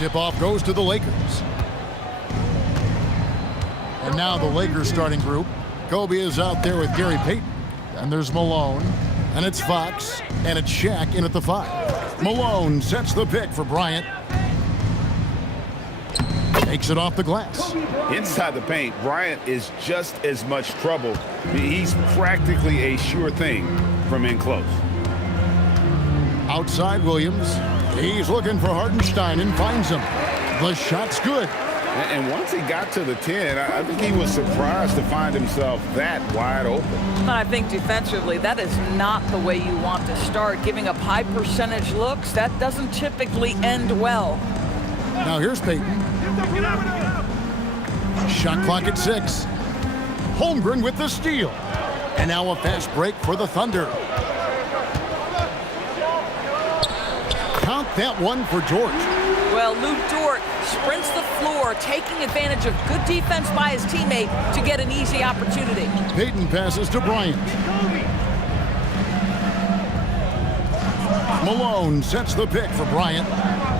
Tip-off goes to the Lakers. And now the Lakers starting group. Kobe is out there with Gary Payton. And there's Malone. And it's Fox. And it's Shaq in at the 5. Malone sets the pick for Bryant. Takes it off the glass. Inside the paint, Bryant is just as much trouble. He's practically a sure thing from in close. Outside Williams. He's looking for Hartenstein and finds him. The shot's good. And once he got to the 10, I think he was surprised to find himself that wide open. I think defensively, that is not the way you want to start. Giving up high percentage looks, that doesn't typically end well. Now here's Payton. Shot clock at 6. Holmgren with the steal. And now a fast break for the Thunder. Count that one for George. Well, Lou Dort sprints the floor, taking advantage of good defense by his teammate to get an easy opportunity. Payton passes to Bryant. Malone sets the pick for Bryant.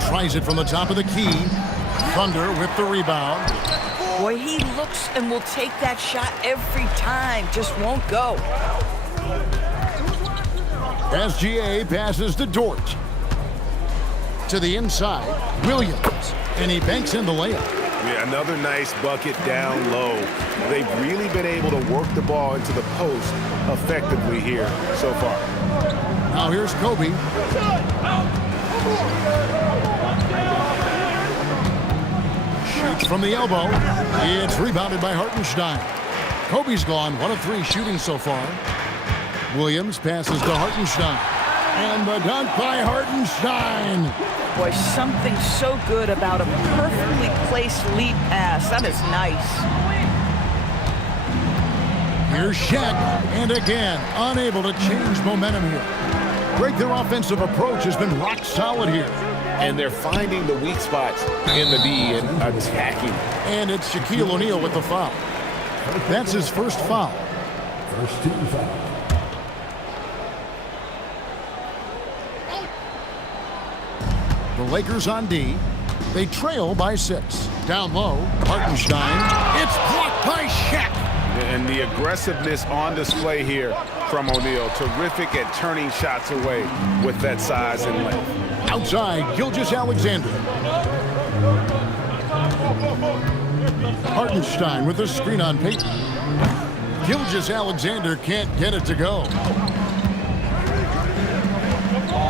Tries it from the top of the key. Thunder with the rebound. Boy, he looks and will take that shot every time. Just won't go. SGA passes to Dort. To the inside, Williams. And he banks in the layup. Yeah, another nice bucket down low. They've really been able to work the ball into the post effectively here so far. Now here's Kobe. Shoots from the elbow. It's rebounded by Hartenstein. Kobe's gone 1 of 3 shooting so far. Williams passes to Hartenstein. And the dunk by Hartenstein. Boy, something so good about a perfectly placed lead pass. That is nice. Here's Shaq. And again, unable to change momentum here. Greg, their offensive approach has been rock solid here. And they're finding the weak spots in the D and attacking. And it's Shaquille O'Neal with the foul. That's his first foul. First team foul. The Lakers on D. They trail by 6. Down low, Hartenstein. It's blocked by Shaq. And the aggressiveness on display here from O'Neal. Terrific at turning shots away with that size and length. Outside, Gilgeous-Alexander. Hartenstein with a screen on Payton. Gilgeous-Alexander can't get it to go.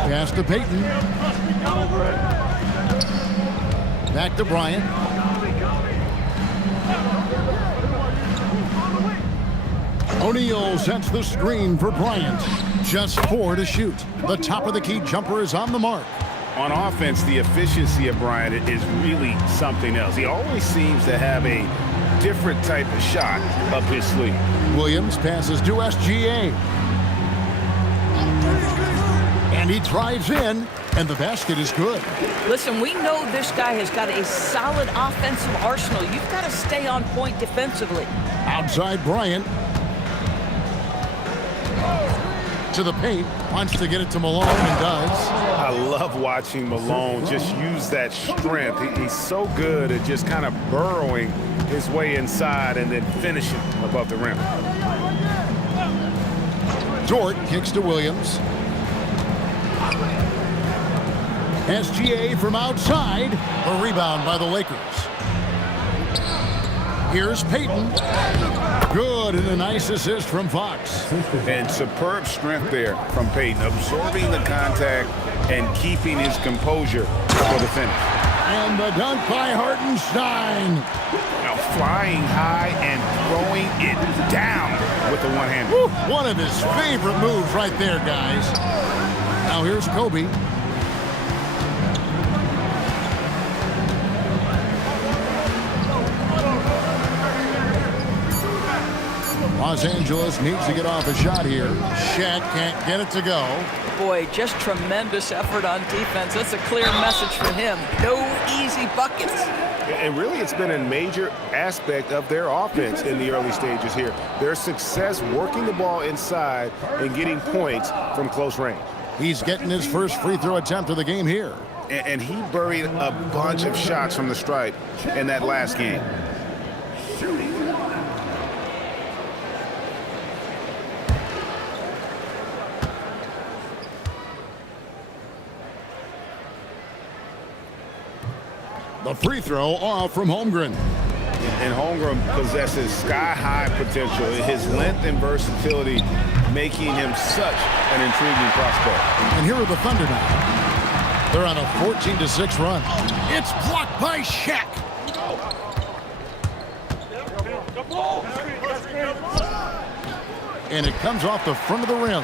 Pass to Payton. Back to Bryant. O'Neal sets the screen for Bryant. Just 4 to shoot. The top of the key jumper is on the mark. On offense, the efficiency of Bryant is really something else. He always seems to have a different type of shot up his sleeve. Williams passes to SGA. And he drives in, and the basket is good. Listen, we know this guy has got a solid offensive arsenal. You've got to stay on point defensively. Outside Bryant. To the paint, wants to get it to Malone and does. I love watching Malone just use that strength. He's so good at just kind of burrowing his way inside and then finishing above the rim. Dort kicks to Williams. SGA from outside. A rebound by the Lakers. Here's Payton. Good, and a nice assist from Fox. And superb strength there from Payton, absorbing the contact and keeping his composure for the finish. And the dunk by Hartenstein. Now flying high and throwing it down with the one-hander. One of his favorite moves right there, guys. Now here's Kobe. Los Angeles needs to get off a shot here. Shaq can't get it to go. Boy, just tremendous effort on defense. That's a clear message for him. No easy buckets. And really, it's been a major aspect of their offense in the early stages here. Their success working the ball inside and getting points from close range. He's getting his first free throw attempt of the game here. and he buried a bunch of shots from the stripe in that last game. The free throw off from Holmgren. And Holmgren possesses sky-high potential. His length and versatility making him such an intriguing prospect. And here are the Thunder now. They're on a 14-6 run. It's blocked by Shaq. And it comes off the front of the rim.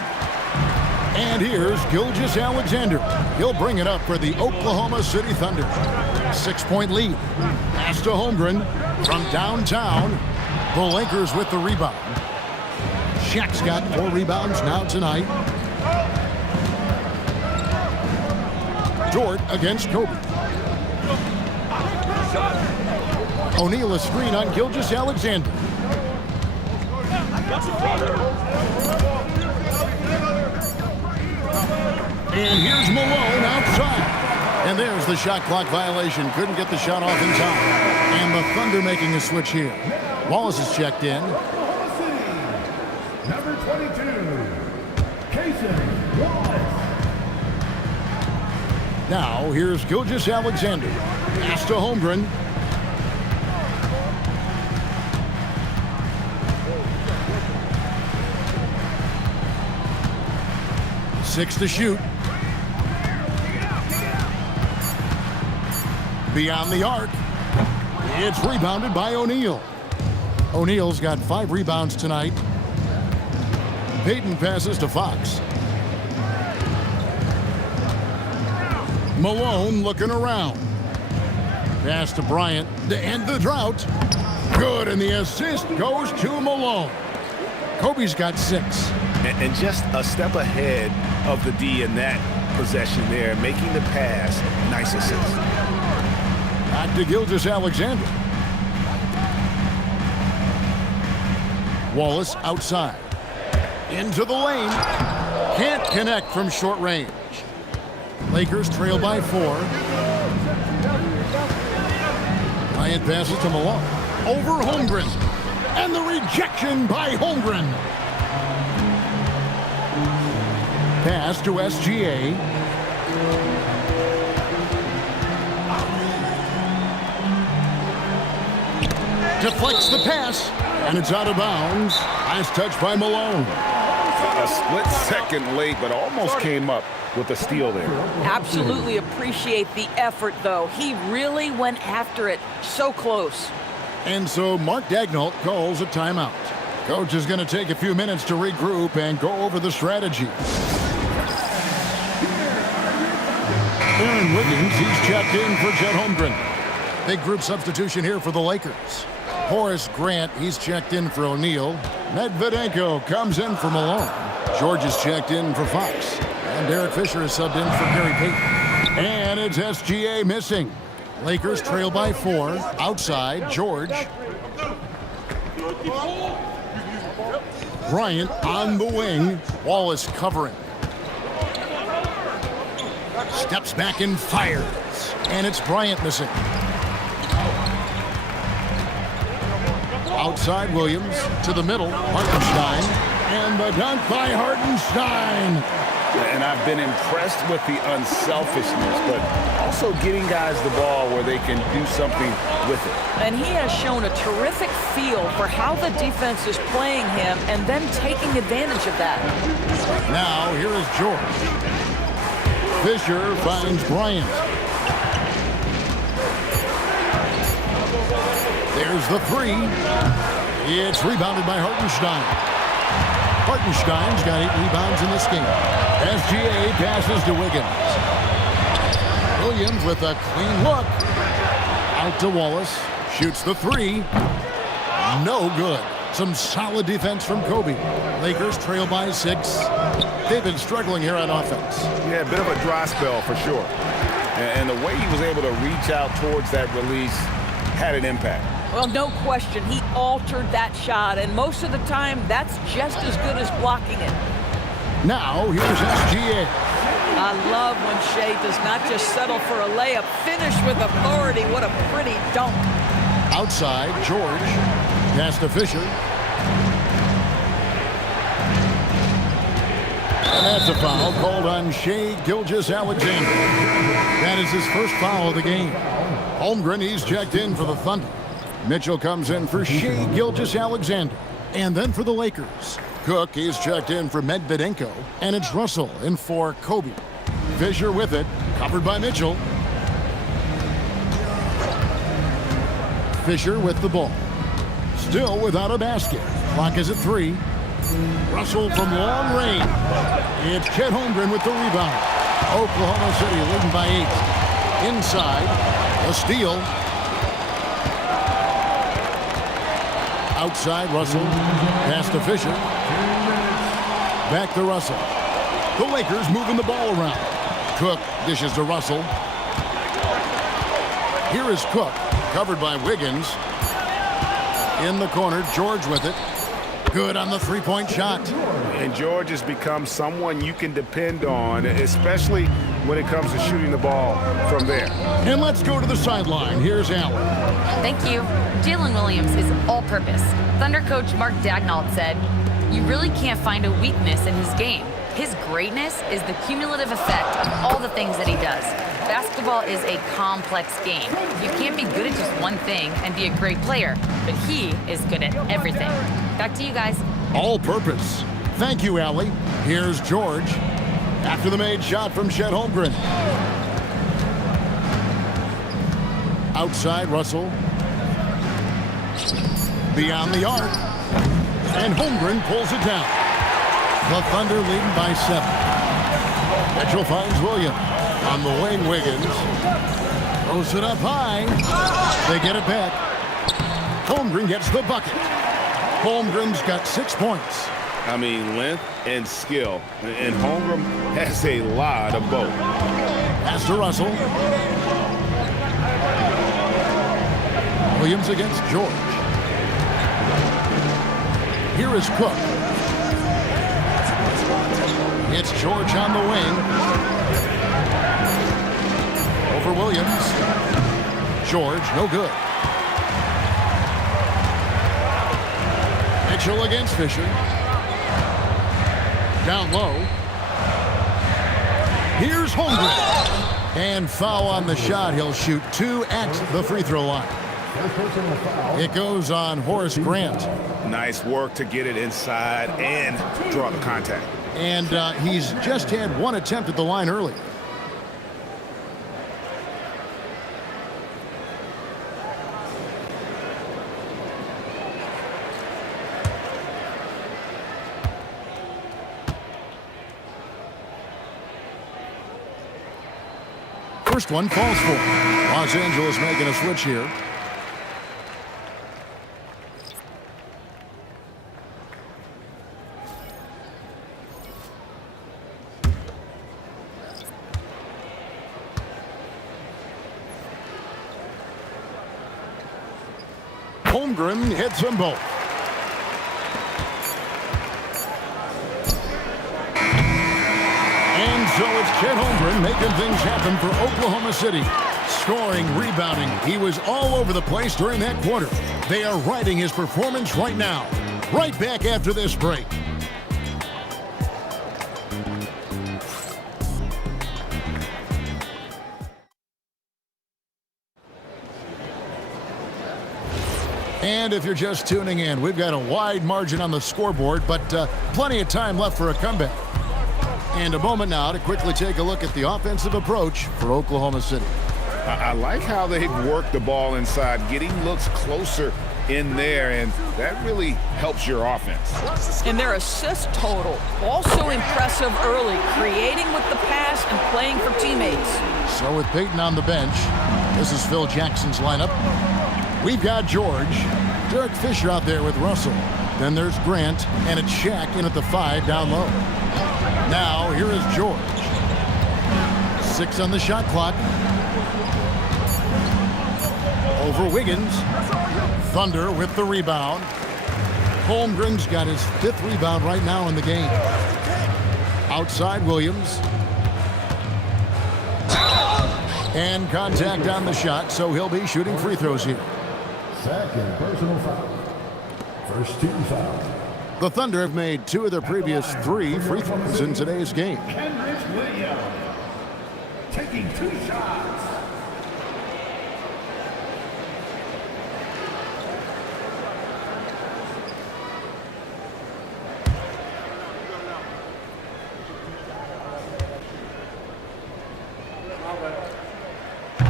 And here's Gilgeous-Alexander. He'll bring it up for the Oklahoma City Thunder. 6-point lead. Pass to Holmgren from downtown. The Lakers with the rebound. Shaq's got 4 rebounds now tonight. Dort against Kobe. O'Neal a screen on Gilgeous-Alexander. And here's Malone outside. And there's the shot clock violation. Couldn't get the shot off in time. And the Thunder making a switch here. Wallace is checked in. Number 22, Cason Wallace. Now here's Gilgeous-Alexander. Pass to Holmgren. Six to shoot. Beyond the arc. It's rebounded by O'Neal. O'Neal's got 5 rebounds tonight. Payton passes to Fox. Malone looking around. Pass to Bryant to end the drought. Good, and the assist goes to Malone. Kobe's got 6. And just a step ahead of the D in that possession there, making the pass. Nice assist. Back to Gilgeous-Alexander. Wallace outside. Into the lane. Can't connect from short range. Lakers trail by 4. Bryant passes to Malone. Over Holmgren. And the rejection by Holmgren. Pass to SGA. Deflects the pass, and it's out of bounds. Nice touch by Malone. A split second late, but almost came up with a steal there. Absolutely appreciate the effort, though. He really went after it. So close. And so Mark Daigneault calls a timeout. Coach is going to take a few minutes to regroup and go over the strategy. Aaron Wiggins, he's checked in for Chet Holmgren. Big group substitution here for the Lakers. Horace Grant, he's checked in for O'Neal. Medvedenko comes in for Malone. George is checked in for Fox. And Derek Fisher is subbed in for Gary Payton. And it's SGA missing. Lakers trail by 4. Outside, George. Bryant on the wing. Wallace covering. Steps back and fires. And it's Bryant missing. Outside Williams to the middle. Hartenstein. And the dunk by Hartenstein. And I've been impressed with the unselfishness, but also getting guys the ball where they can do something with it. And he has shown a terrific feel for how the defense is playing him and then taking advantage of that. Now here is George. Fisher finds Bryant. There's the 3. It's rebounded by Hartenstein. Hartenstein's got 8 rebounds in this game. SGA passes to Wiggins. Williams with a clean look. Out to Wallace. Shoots the 3. No good. Some solid defense from Kobe. Lakers trail by 6. They've been struggling here on offense. Yeah, a bit of a dry spell for sure. And the way he was able to reach out towards that release had an impact. Well, no question, he altered that shot, and most of the time, that's just as good as blocking it. Now, here's SGA. I love when Shea does not just settle for a layup, finish with authority. What a pretty dunk. Outside, George. Pass to Fisher. And that's a foul called on Shea Gilgeous-Alexander. That is his first foul of the game. Holmgren, he's checked in for the Thunder. Mitchell comes in for Shea Gilgeous-Alexander. And then for the Lakers, Cook, he's checked in for Medvedenko. And it's Russell in for Kobe. Fisher with it, covered by Mitchell. Fisher with the ball. Still without a basket. Clock is at 3. Russell from long range. It's Chet Holmgren with the rebound. Oklahoma City leading by 8. Inside, a steal. Outside, Russell. Pass to Fisher. Back to Russell. The Lakers moving the ball around. Cook dishes to Russell. Here is Cook, covered by Wiggins. In the corner, George with it. Good on the three-point shot. And George has become someone you can depend on, especially when it comes to shooting the ball from there. And let's go to the sideline. Here's Allen. Thank you. Jalen Williams is all-purpose. Thunder coach Mark Daigneault said, "You really can't find a weakness in his game. His greatness is the cumulative effect of all the things that he does. Basketball is a complex game. You can't be good at just one thing and be a great player, but he is good at everything." Back to you guys. All purpose. Thank you, Allie. Here's George. After the made shot from Chet Holmgren. Outside, Russell. Beyond the arc. And Holmgren pulls it down. The Thunder leading by 7. Mitchell finds Williams. On the wing, Wiggins. Throws it up high. They get it back. Holmgren gets the bucket. Holmgren's got 6 points. I mean, length and skill. And Holmgren has a lot of both. Pass to Russell. Williams against George. Here is Cook. It's George on the wing. Over Williams. George, no good. Mitchell against Fisher. Down low. Here's Holmgren. And foul on the shot. He'll shoot 2 at the free throw line. It goes on Horace Grant. Nice work to get it inside and draw the contact. And he's just had 1 attempt at the line earlier. First one falls for. Los Angeles making a switch here. Holmgren hits them both. And so it's Chet Holmgren making things happen for Oklahoma City. Scoring, rebounding. He was all over the place during that quarter. They are riding his performance right now. Right back after this break. And if you're just tuning in, we've got a wide margin on the scoreboard, but plenty of time left for a comeback. And a moment now to quickly take a look at the offensive approach for Oklahoma City. I like how they've worked the ball inside, getting looks closer in there, and that really helps your offense. And their assist total, also impressive early, creating with the pass and playing for teammates. So with Peyton on the bench, this is Phil Jackson's lineup. We've got George, Derek Fisher out there with Russell. Then there's Grant, and it's Shaq in at the 5 down low. Now, here is George. 6 on the shot clock. Over Wiggins. Thunder with the rebound. Holmgren's got his 5th rebound right now in the game. Outside Williams. And contact on the shot, so he'll be shooting free throws here. Second personal foul. First team foul. The Thunder have made 2 of their previous 3 free throws in today's game. Kenrich Williams taking 2 shots.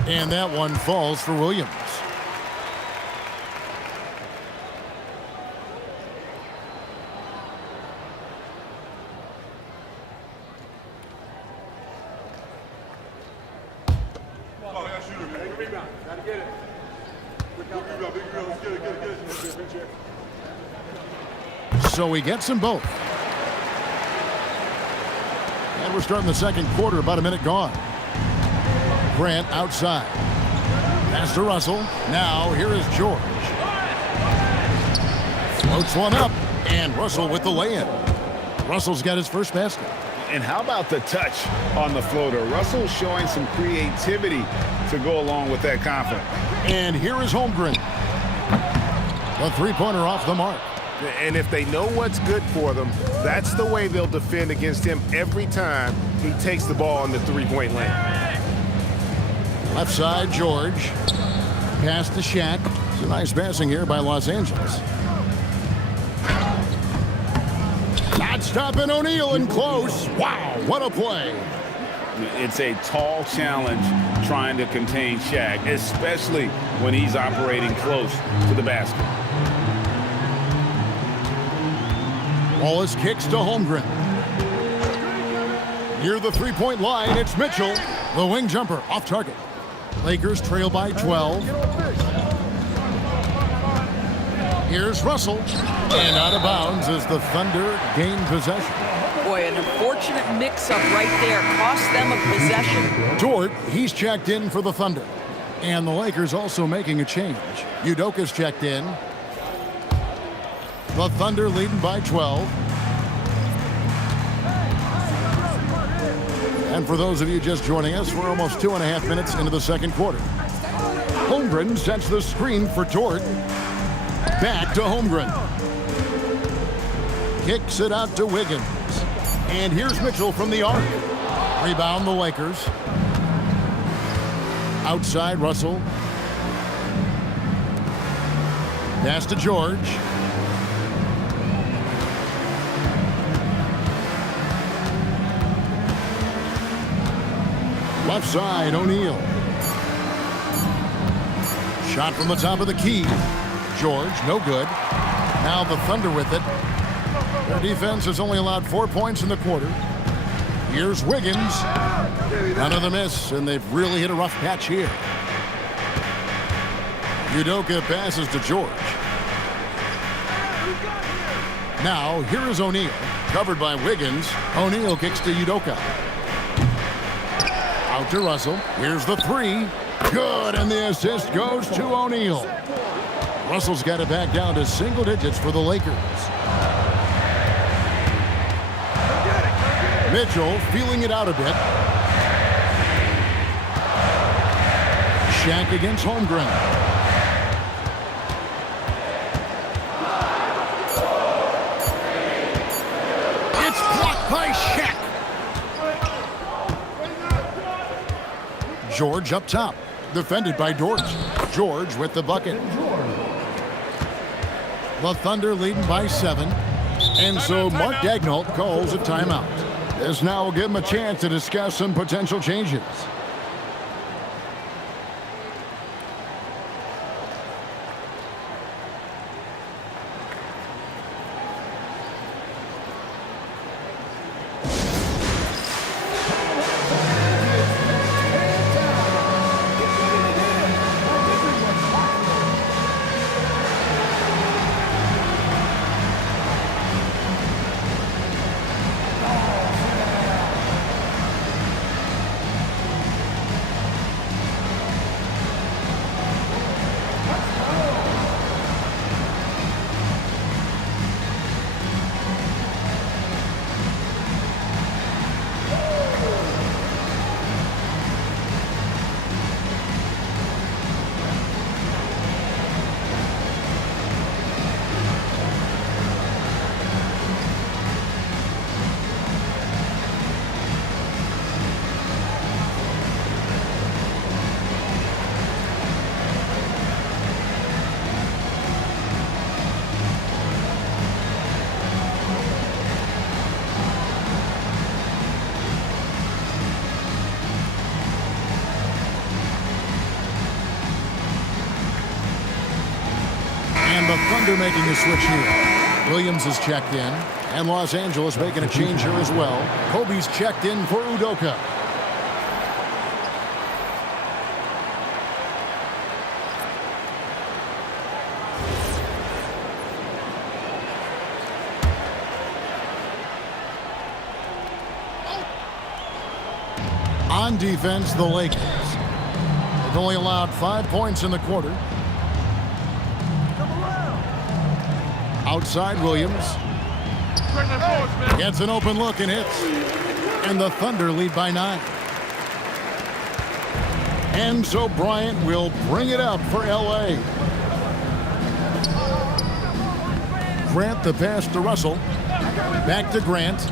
And that one falls for Williams. So he gets them both. And we're starting the second quarter, about a minute gone. Grant outside. Pass to Russell. Now here is George. Floats one up. And Russell with the lay-in. Russell's got his first basket. And how about the touch on the floater? Russell showing some creativity to go along with that confidence. And here is Holmgren. The three-pointer off the mark. And if they know what's good for them, that's the way they'll defend against him every time he takes the ball in the three-point lane. Left side, George. Pass to Shaq. It's a nice passing here by Los Angeles. Not stopping O'Neal and close. Wow, what a play. It's a tall challenge trying to contain Shaq, especially when he's operating close to the basket. Wallace kicks to Holmgren. Near the three-point line, it's Mitchell. The wing jumper off target. Lakers trail by 12. Here's Russell. And out of bounds as the Thunder gain possession. Boy, an unfortunate mix-up right there. Cost them a possession. Dort, he's checked in for the Thunder. And the Lakers also making a change. Udoka's checked in. The Thunder leading by 12. And for those of you just joining us, we're almost 2.5 minutes into the second quarter. Holmgren sets the screen for Dort. Back to Holmgren. Kicks it out to Wiggins. And here's Mitchell from the arc. Rebound the Lakers. Outside Russell. Pass to George. Left side, O'Neal. Shot from the top of the key. George, no good. Now the Thunder with it. Their defense has only allowed 4 points in the quarter. Here's Wiggins. Another miss, and they've really hit a rough patch here. Udoka passes to George. Now, here is O'Neal. Covered by Wiggins. O'Neal kicks to Udoka. Out to Russell. Here's the three. Good, and the assist goes to O'Neal. Russell's got it back down to single digits for the Lakers. Mitchell feeling it out a bit. Shaq against Holmgren. It's blocked by Shaq. George up top. Defended by Dort. George with the bucket. The Thunder leading by 7. And so Mark Daigneault calls a timeout. This now will give him a chance to discuss some potential changes. Thunder making a switch here. Williams is checked in, and Los Angeles making a change here as well. Kobe's checked in for Udoka. On defense, the Lakers. They've only allowed 5 points in the quarter. Outside Williams. Gets an open look and hits. And the Thunder lead by 9. And so Bryant will bring it up for LA. Grant the pass to Russell. Back to Grant.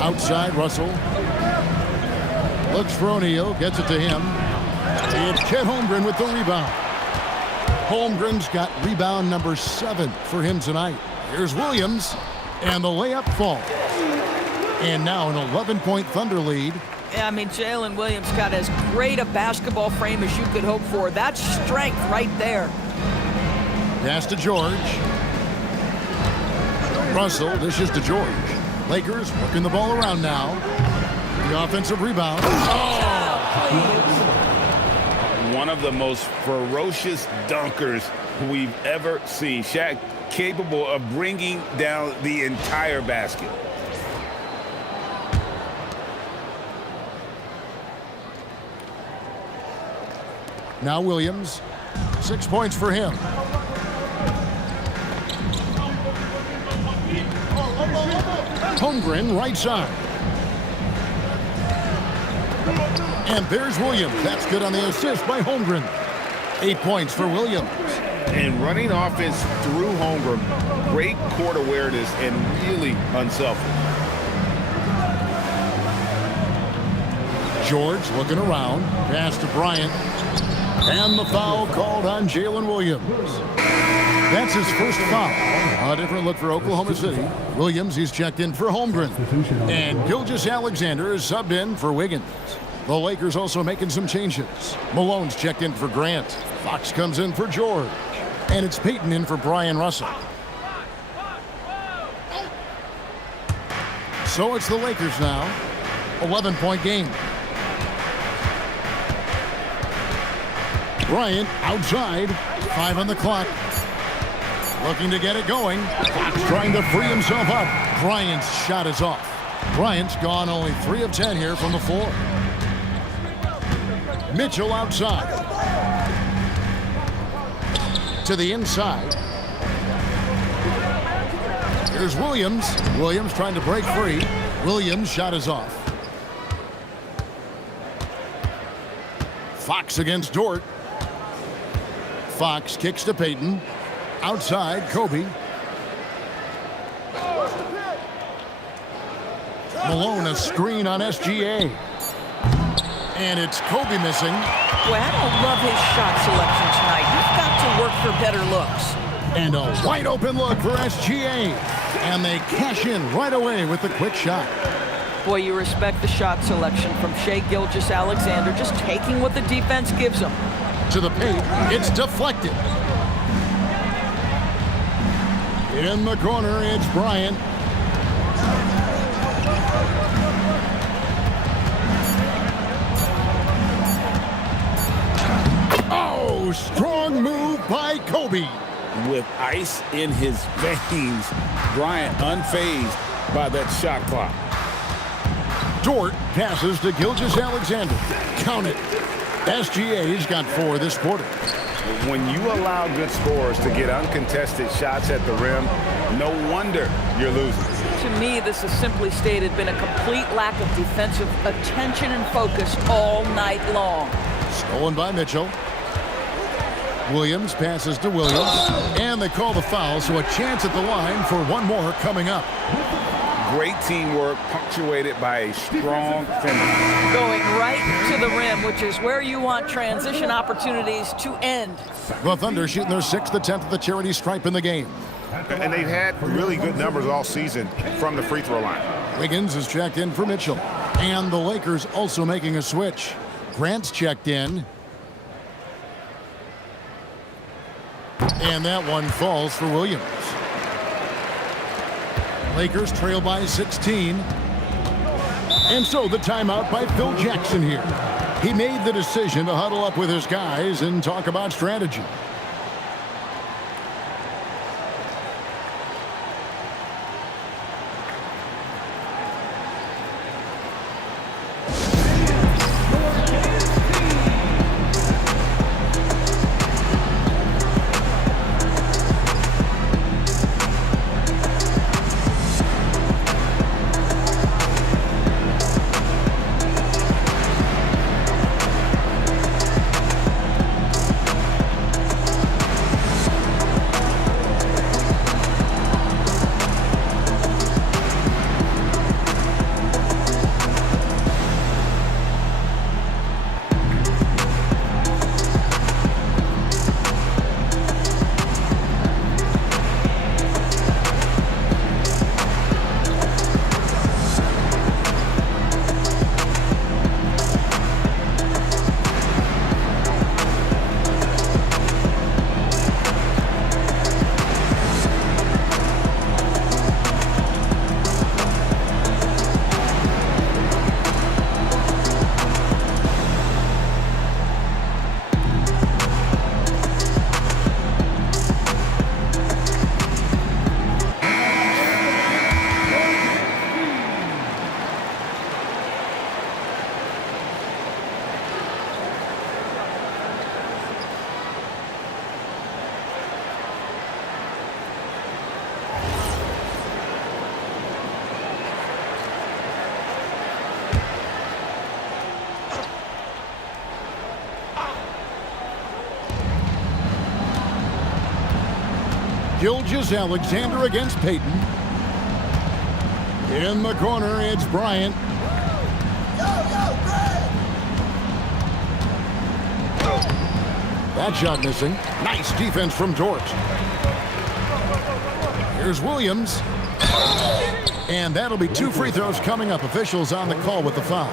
Outside Russell. Looks for O'Neal. Gets it to him. It's Chet Holmgren with the rebound. Holmgren's got rebound number 7 for him tonight. Here's Williams. And the layup falls. And now an 11-point Thunder lead. Yeah, I mean, Jalen Williams got as great a basketball frame as you could hope for. That's strength right there. Pass to George. Russell dishes to George. Lakers working the ball around now. The offensive rebound. One of the most ferocious dunkers we've ever seen. Shaq capable of bringing down the entire basket. Now Williams. 6 points for him. Holmgren right side. And there's Williams. That's good on the assist by Holmgren. 8 points for Williams. And running offense through Holmgren. Great court awareness and really unselfish. George looking around. Pass to Bryant. And the foul called on Jalen Williams. That's his first foul. A different look for Oklahoma City. Williams, he's checked in for Holmgren. And Gilgeous-Alexander is subbed in for Wiggins. The Lakers also making some changes. Malone's checked in for Grant. Fox comes in for George. And it's Payton in for Brian Russell. So it's the Lakers now. 11-point game. Bryant outside. 5 on the clock. Looking to get it going. Fox trying to free himself up. Bryant's shot is off. Bryant's gone only 3 of 10 here from the floor. Mitchell outside. To the inside. Here's Williams. Williams trying to break free. Williams' shot is off. Fox against Dort. Fox kicks to Payton. Outside, Kobe. Malone a screen on SGA. And it's Kobe missing. Boy, I don't love his shot selection tonight. You've got to work for better looks. And a wide open look for SGA. And they cash in right away with the quick shot. Boy, you respect the shot selection from Shai Gilgeous-Alexander, just taking what the defense gives him. To the paint, it's deflected. In the corner, it's Bryant. Oh, strong move by Kobe. With ice in his veins, Bryant unfazed by that shot clock. Dort passes to Gilgeous-Alexander. Count it. SGA's got 4 this quarter. When you allow good scorers to get uncontested shots at the rim, no wonder you're losing. To me, this has simply stated been a complete lack of defensive attention and focus all night long. Stolen by Mitchell. Williams passes to Williams. And they call the foul, so a chance at the line for one more coming up. Great teamwork punctuated by a strong finish. Going right to the rim, which is where you want transition opportunities to end. The Thunder shooting their 6th attempt at the charity stripe in the game. And they've had really good numbers all season from the free throw line. Wiggins is checked in for Mitchell. And the Lakers also making a switch. Grant's checked in. And that one falls for Williams. Lakers trail by 16. And so the timeout by Phil Jackson here. He made the decision to huddle up with his guys and talk about strategy. Gilgeous-Alexander against Payton. In the corner, it's Bryant. That shot missing. Nice defense from Dort. Here's Williams. And that'll be 2 free throws coming up. Officials on the call with the foul.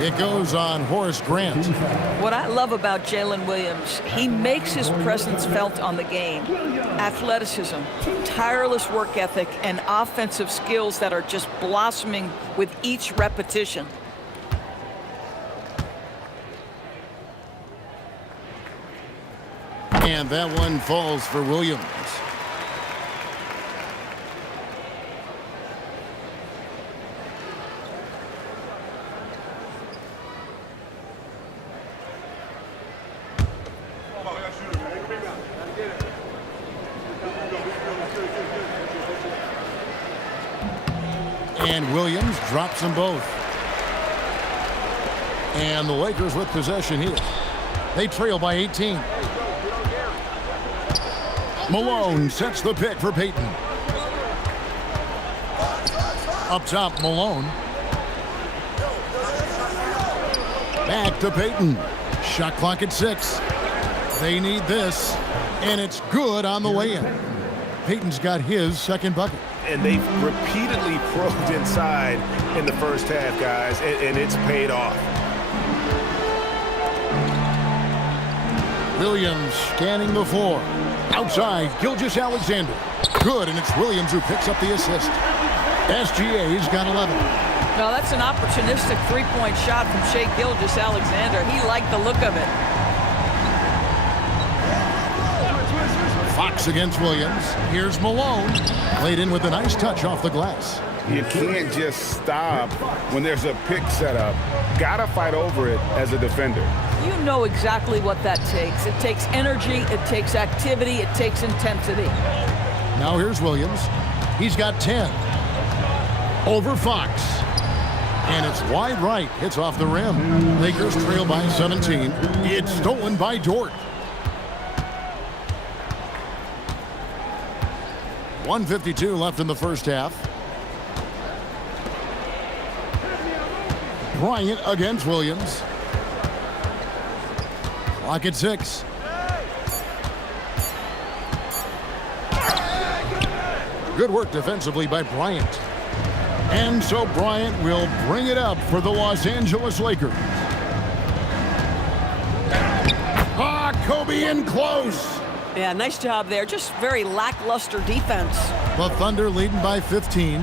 It goes on Horace Grant. What I love about Jalen Williams, he makes his presence felt on the game. Athleticism, tireless work ethic, and offensive skills that are just blossoming with each repetition. And that one falls for Williams. And Williams drops them both. And the Lakers with possession here. They trail by 18. Malone sets the pick for Payton. Up top, Malone. Back to Payton. Shot clock at 6. They need this, and it's good on the way in. Payton's got his second bucket. And they've repeatedly probed inside in the first half, guys, and it's paid off. Williams scanning the floor. Outside, Gilgeous-Alexander. Good, and it's Williams who picks up the assist. SGA's got 11. Now that's an opportunistic three-point shot from Shai Gilgeous-Alexander. He liked the look of it. Fox against Williams. Here's Malone. Played in with a nice touch off the glass. You can't just stop when there's a pick set up. Gotta fight over it as a defender. You know exactly what that takes. It takes energy, it takes activity, it takes intensity. Now here's Williams. He's got 10. Over Fox. And it's wide right. Hits off the rim. Lakers trail by 17. It's stolen by Dort. 1:52 left in the first half. Bryant against Williams. Clock at 6. Good work defensively by Bryant. And so Bryant will bring it up for the Los Angeles Lakers. Kobe in close. Yeah, nice job there. Just very lackluster defense. The Thunder leading by 15.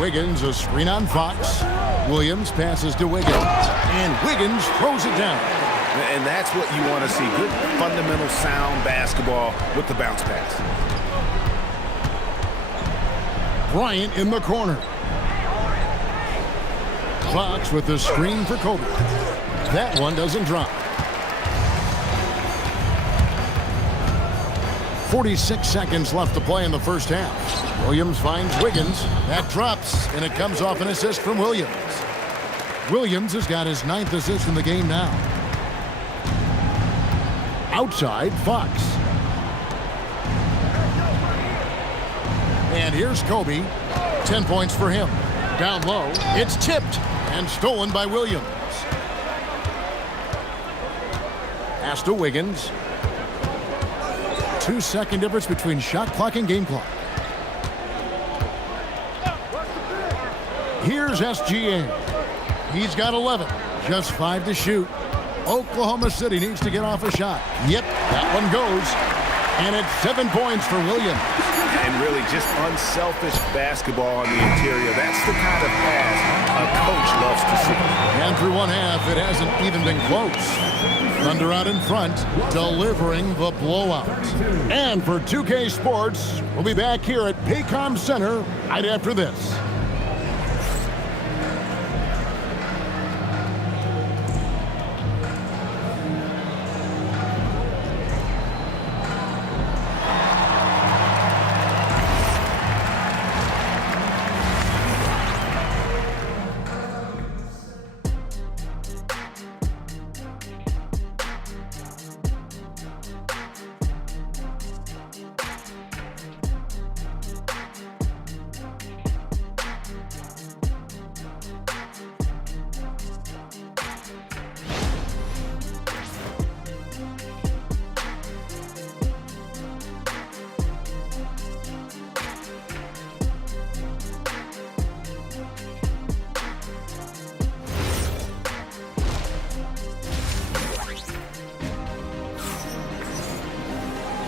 Wiggins, a screen on Fox. Williams passes to Wiggins. And Wiggins throws it down. And that's what you want to see. Good fundamental sound basketball with the bounce pass. Bryant in the corner. Fox with the screen for Kobe. That one doesn't drop. 46 seconds left to play in the first half. Williams finds Wiggins. That drops, and it comes off an assist from Williams. Williams has got his 9th assist in the game now. Outside, Fox. And here's Kobe. 10 points for him. Down low, it's tipped and stolen by Williams. Pass to Wiggins. 2-second difference between shot clock and game clock. Here's SGA. He's got 11. Just 5 to shoot. Oklahoma City needs to get off a shot. Yep, that one goes. And it's 7 points for Williams. And really just unselfish basketball on the interior. That's the kind of pass a coach loves to see. And through one half, it hasn't even been close. Thunder out in front, delivering the blowout. And for 2K Sports, we'll be back here at Paycom Center right after this.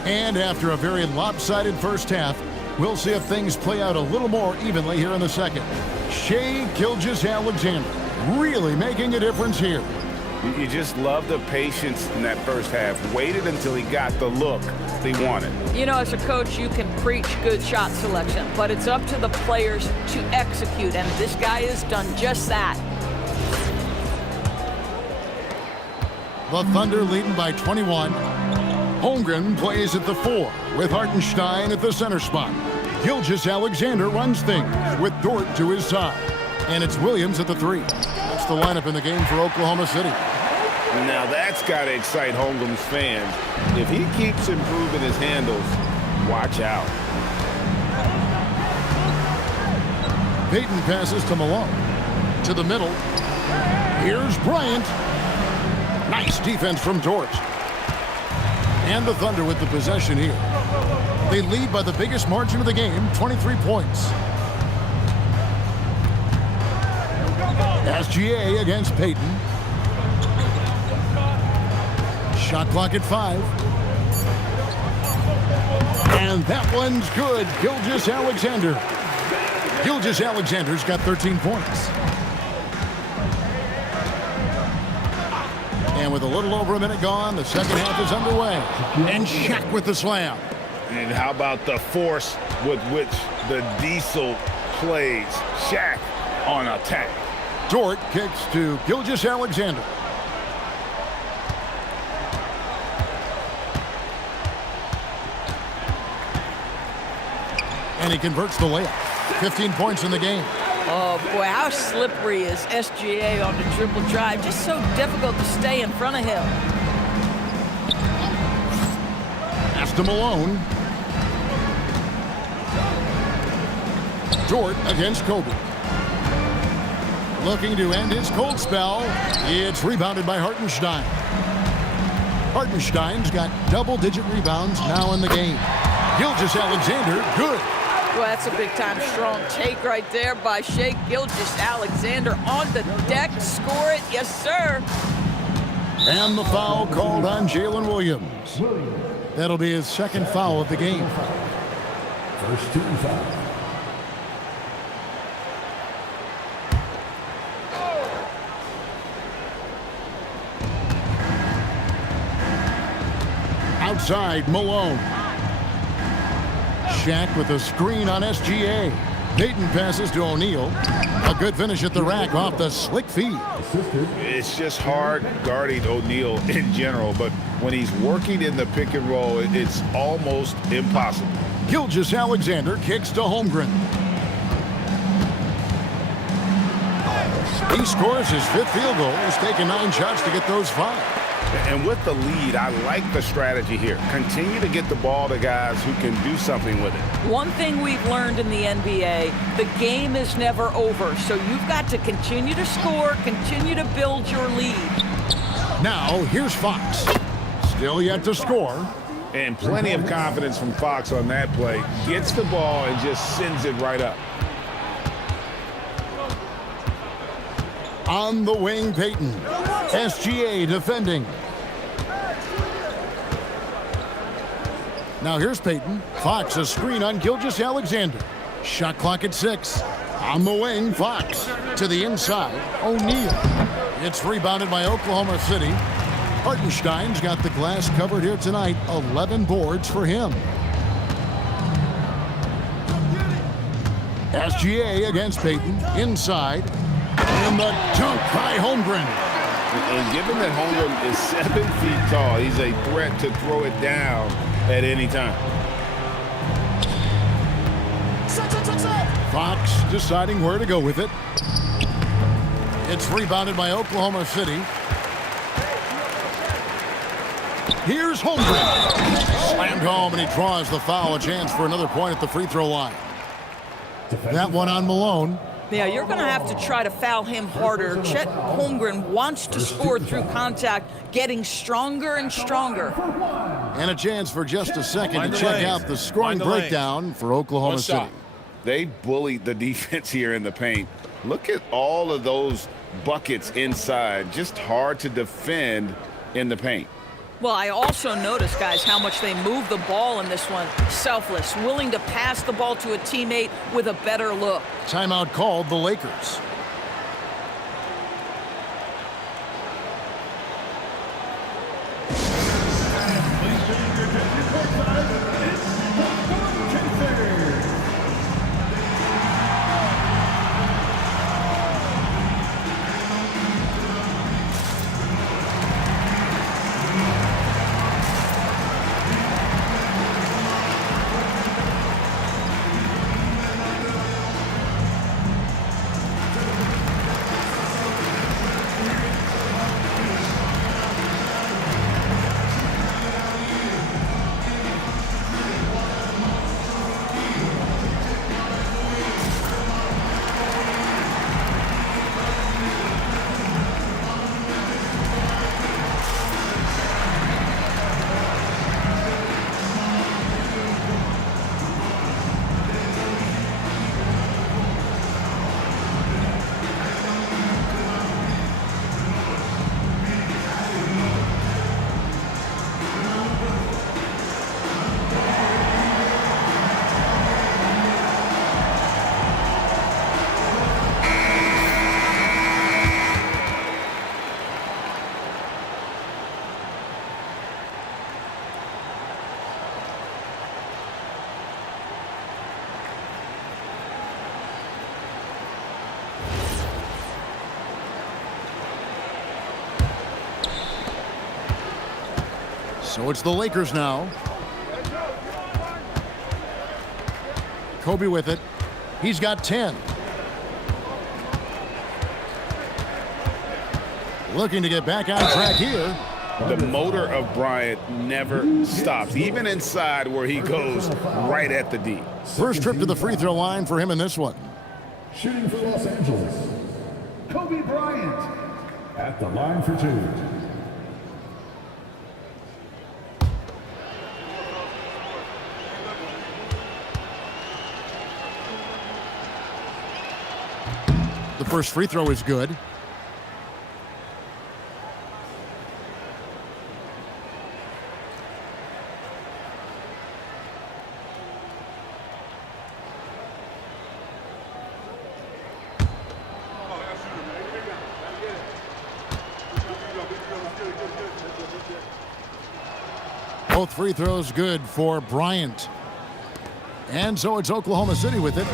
And after a very lopsided first half, we'll see if things play out a little more evenly here in the second. Shai Gilgeous-Alexander really making a difference here. You just love the patience in that first half. Waited until he got the look they wanted. You know, as a coach, you can preach good shot selection, but it's up to the players to execute, and this guy has done just that. The Thunder leading by 21. Holmgren plays at the 4 with Hartenstein at the center spot. Gilgeous-Alexander runs things with Dort to his side. And it's Williams at the 3. That's the lineup in the game for Oklahoma City. Now that's got to excite Holmgren's fans. If he keeps improving his handles, watch out. Payton passes to Malone. To the middle. Here's Bryant. Nice defense from Dort. And the Thunder with the possession here. They lead by the biggest margin of the game, 23 points. SGA against Payton. Shot clock at 5. And that one's good. Gilgeous-Alexander. Gilgeous-Alexander's got 13 points. And with a little over a minute gone, the second half is underway. And Shaq with the slam. And how about the force with which the Diesel plays? Shaq on attack. Dort kicks to Gilgeous-Alexander. And he converts the layup. 15 points in the game. Oh, boy, how slippery is SGA on the dribble drive? Just so difficult to stay in front of him. Pass to Malone. Dort against Kobe. Looking to end his cold spell. It's rebounded by Hartenstein. Hartenstein's got double-digit rebounds now in the game. Gilgeous-Alexander, good. Well, that's a big-time strong take right there by Shai Gilgeous-Alexander on the deck. Score it, yes, sir. And the foul called on Jalen Williams. That'll be his second foul of the game. First team foul. Outside, Malone. Shaq with a screen on SGA. Payton passes to O'Neal. A good finish at the rack off the slick feed. It's just hard guarding O'Neal in general, but when he's working in the pick and roll, it's almost impossible. Gilgeous-Alexander kicks to Holmgren. He scores his fifth field goal. He's taken 9 shots to get those 5. And with the lead, I like the strategy here. Continue to get the ball to guys who can do something with it. One thing we've learned in the NBA, the game is never over. So you've got to continue to score, continue to build your lead. Now, here's Fox. Still yet to score. And plenty of confidence from Fox on that play. Gets the ball and just sends it right up. On the wing, Payton. SGA defending. Now here's Payton. Fox a screen on Gilgeous-Alexander. Shot clock at 6. On the wing, Fox. To the inside, O'Neal. It's rebounded by Oklahoma City. Hartenstein's got the glass covered here tonight. 11 boards for him. SGA against Payton. Inside. And the dunk by Holmgren. And given that Holmgren is 7 feet tall, he's a threat to throw it down at any time. Fox deciding where to go with it. It's rebounded by Oklahoma City. Here's Holmgren. Slammed home, and he draws the foul. A chance for another point at the free throw line. That one on Malone. Yeah, you're going to have to try to foul him harder. Chet Holmgren wants to score through contact, getting stronger and stronger. And a chance for just a second to check out the scoring breakdown for Oklahoma City. They bullied the defense here in the paint. Look at all of those buckets inside. Just hard to defend in the paint. Well, I also noticed, guys, how much they move the ball in this one. Selfless, willing to pass the ball to a teammate with a better look. Timeout called the Lakers. So it's the Lakers now. Kobe with it. He's got 10. Looking to get back on track here. The motor of Bryant never stops, even inside where he goes right at the D. First trip to the free throw line for him in this one. Shooting for Los Angeles, Kobe Bryant. At the line for 2. The first free throw is good. Both free throws good for Bryant. And so it's Oklahoma City with it.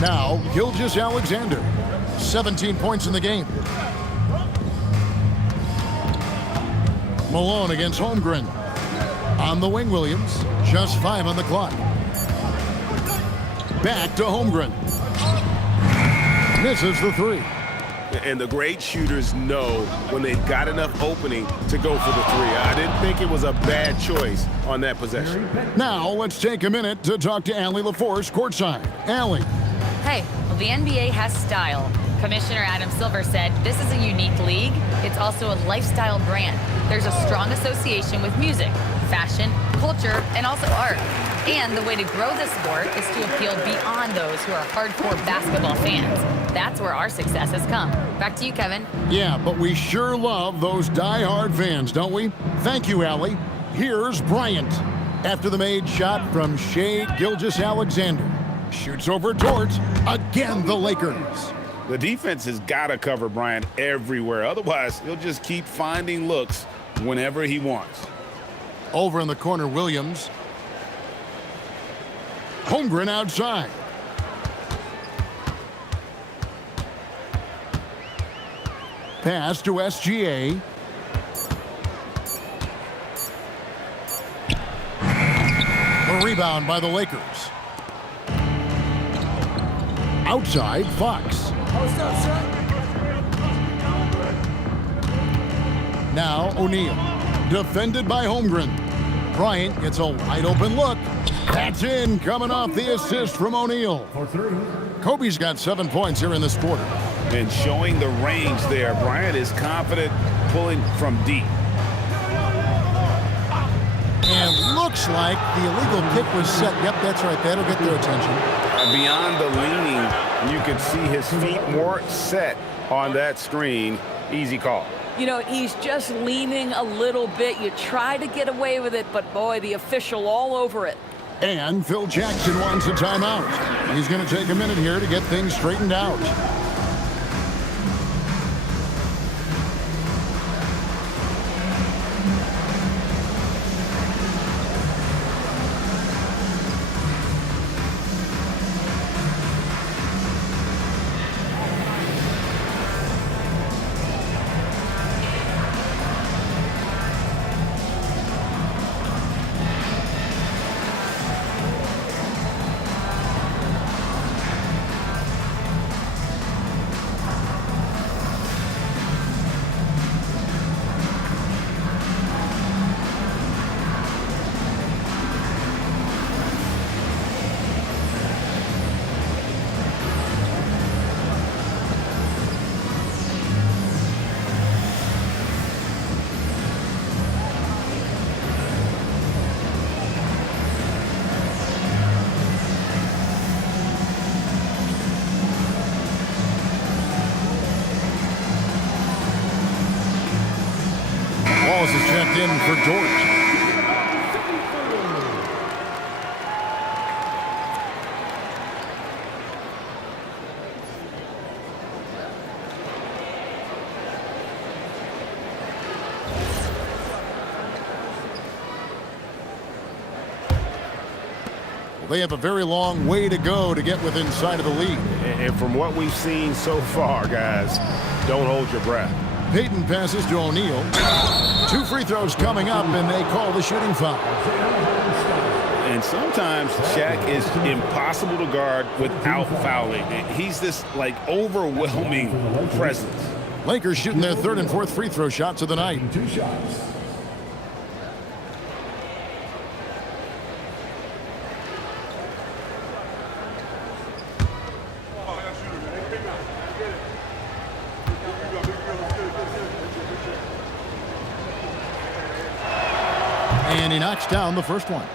Now, Gilgeous Alexander. 17 points in the game. Malone against Holmgren. On the wing, Williams. Just 5 on the clock. Back to Holmgren. Misses the 3. And the great shooters know when they've got enough opening to go for the 3. I didn't think it was a bad choice on that possession. Now, let's take a minute to talk to Allie LaForce courtside. Allie. Hey, well, the NBA has style. Commissioner Adam Silver said this is a unique league. It's also a lifestyle brand. There's a strong association with music, fashion, culture, and also art. And the way to grow this sport is to appeal beyond those who are hardcore basketball fans. That's where our success has come. Back to you, Kevin. Yeah, but we sure love those die-hard fans, don't we? Thank you, Allie. Here's Bryant. After the made shot from Shai Gilgeous-Alexander. Shoots over towards, again, the Lakers. The defense has got to cover Bryant everywhere. Otherwise, he'll just keep finding looks whenever he wants. Over in the corner, Williams. Holmgren outside. Pass to SGA. A rebound by the Lakers. Outside, Fox. Now O'Neal. Defended by Holmgren. Bryant gets a wide open look. That's in, coming off the assist from O'Neal. Kobe's got 7 points here in this quarter. And showing the range there, Bryant is confident pulling from deep. And looks like the illegal kick was set. Yep, that's right. That'll get their attention. Beyond the leaning, you can see his feet weren't set on that screen. Easy call. You know, he's just leaning a little bit. You try to get away with it, but boy, the official all over it. And Phil Jackson wants a timeout. He's going to take a minute here to get things straightened out. Walls is checked in for George. They have a very long way to go to get within sight of the lead. And from what we've seen so far, guys, don't hold your breath. Payton passes to O'Neal. 2 free throws coming up, and they call the shooting foul. And sometimes Shaq is impossible to guard without fouling. He's this, like, overwhelming presence. Lakers shooting their 3rd and 4th free throw shots of the night. 2 shots. And he knocks down the first one.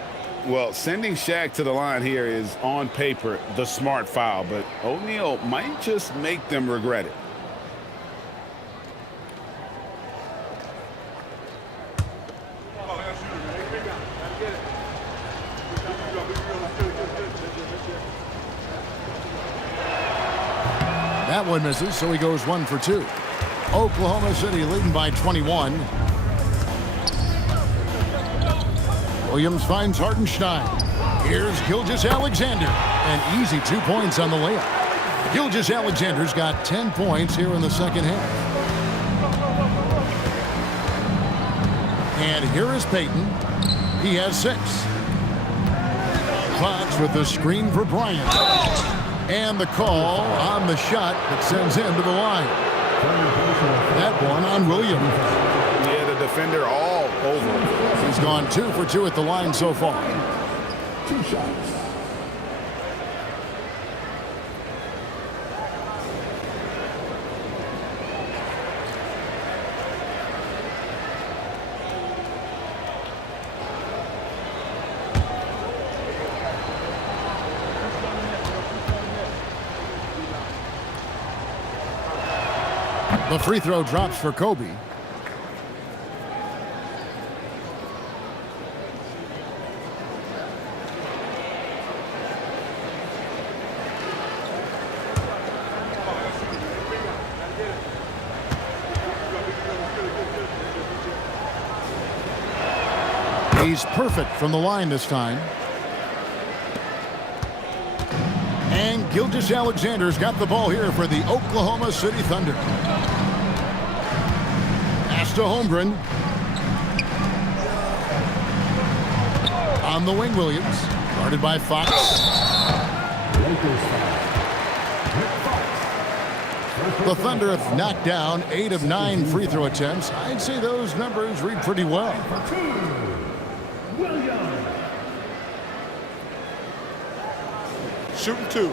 Well, sending Shaq to the line here is, on paper, the smart foul, but O'Neal might just make them regret it. That one misses, so he goes 1 for 2. Oklahoma City leading by 21. Williams finds Hartenstein. Here's Gilgeous-Alexander. An easy 2 points on the layup. Gilgeous-Alexander's got 10 points here in the second half. And here is Payton. He has 6. Fox with the screen for Bryant. And the call on the shot that sends him to the line. That one on Williams. Yeah, the defender all over him. He's gone 2 for 2 at the line so far. 2 shots. The free throw drops for Kobe. He's perfect from the line this time. And Gilgeous-Alexander's got the ball here for the Oklahoma City Thunder. Pass to Holmgren. On the wing, Williams. Guarded by Fox. The Thunder have knocked down 8 of 9 free throw attempts. I'd say those numbers read pretty well. Shooting 2.